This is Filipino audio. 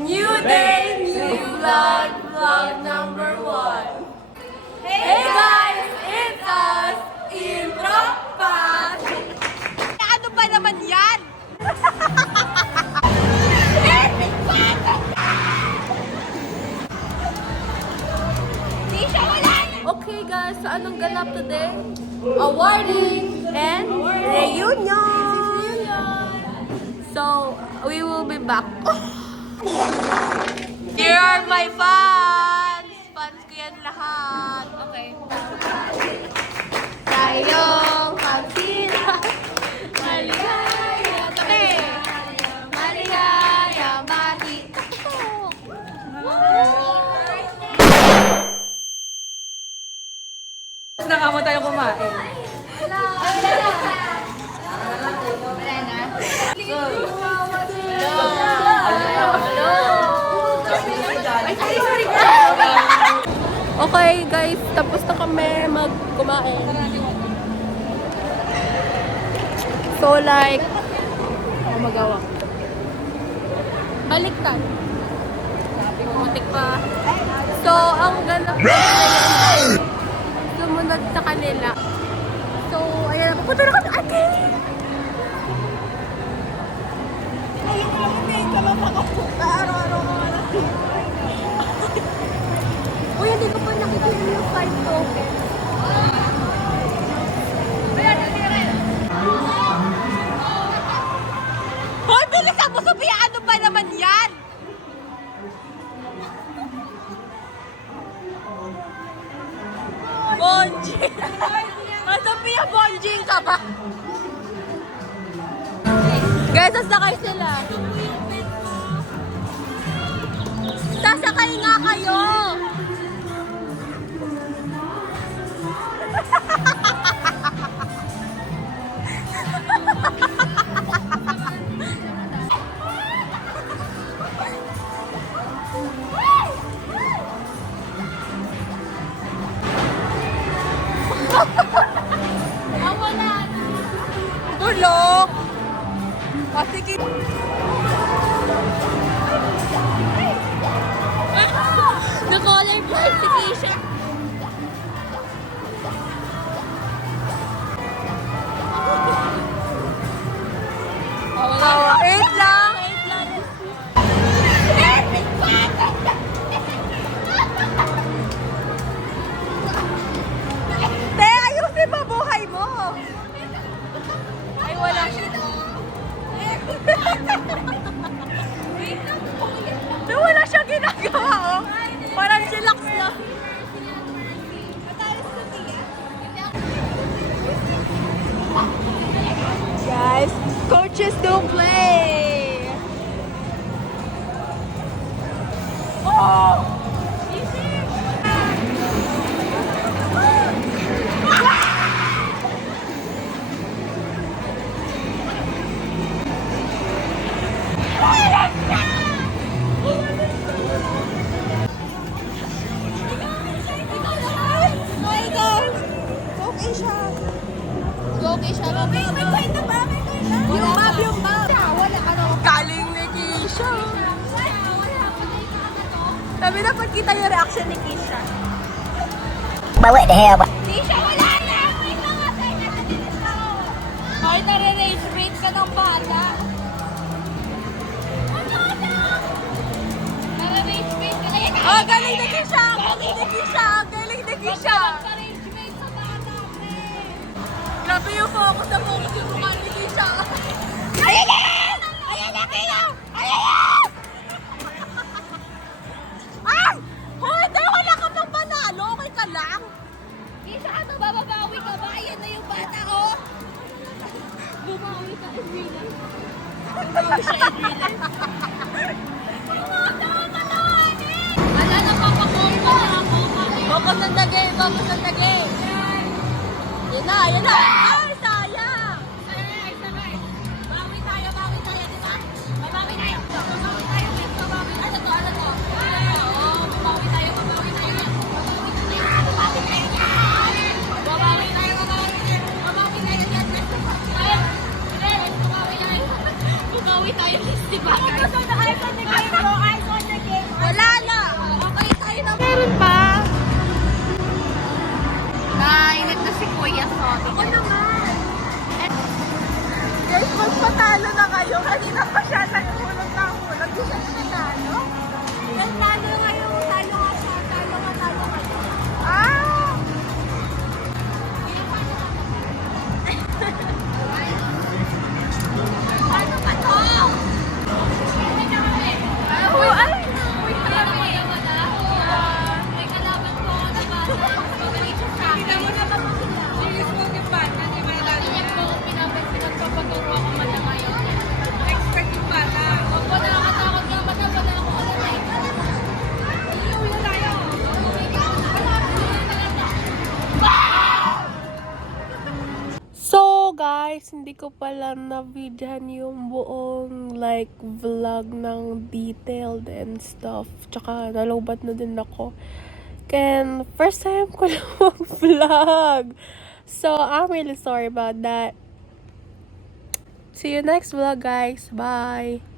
New day, new vlog, vlog number 1. Hey guys, it's us, Intro Pack! Ano ba naman yan? Okay guys, so anong ganap today? Awarding and Reunion! So, we will be back. Here are my fans! Fans ko yan lahat. Okay. Tayong pagsila. Maligaya. Tabi. Maligaya. Bati. Nakamo tayo kumain. Okay guys, tapos na kami kumain. So like, magawa. Baliktad. Putik pa. So, ang ganap sumunod sa kanila. So, ayan, pupunta na kami again! Ayun ko lang hindi ka lang makapunta. Araw-araw ko nga lang. Uy, hindi ko pa nakikita yung 5 tokens. Hoy, bilisan mo, Sophia! Ano ba naman yan? Bonjing! Sophia, bonjing ka ba? Guys, sasakay sila. Sasakay nga kayo! Bulok! Sige. The color classification. Wait lang! Te, ayusin mo buhay mo! Ay, wala siya. So, wala siyang ginagawa, oh. Parang chillax lang. Guys, coaches don't play. Oh! Galing ni Keisha. Sabi na pagkita yung reaction ni Keisha. But what the hell? Keisha, wala na! Wait lang nga sa'yo na natilis ako. Ay, nare-rage rate ka ng bata. Nare-rage rate ka. Ayan na! Oh, galing ni Keisha! Galing ni Keisha! Galing ni Keisha! Nare-rage rate sa bata, pre. Grabe yung focus na focus yung mukha ni Keisha. Ayan na! Ayan na, Kino! Ayan na! Ay! Hoy, dahil wala ka pang panalo. Okay ka lang? Keisha, ano ba? Babawi ka ba? Ayan na yung bata ko. Bumawi ka, Edwina. Bumawi siya, Edwina. Wala na papakol pa ako. Focus on the game! Focus on the game! Yan na! Yan na! Ay, sayang! Bawi tayo, di ba? Bawi tayo. Bawi tayo, wait, bawi. Ano to? Ano to? Oo, bawi tayo. Bawi tayo. Bawi tayo. Bawi tayo, di ba? Ito sa the icon ni Kayo, hindi ko pala na-videohan yung buong like vlog ng detailed and stuff. Tsaka nalobat na din ako. And first time ko lang mag-vlog. So, I'm really sorry about that. See you next vlog, guys. Bye!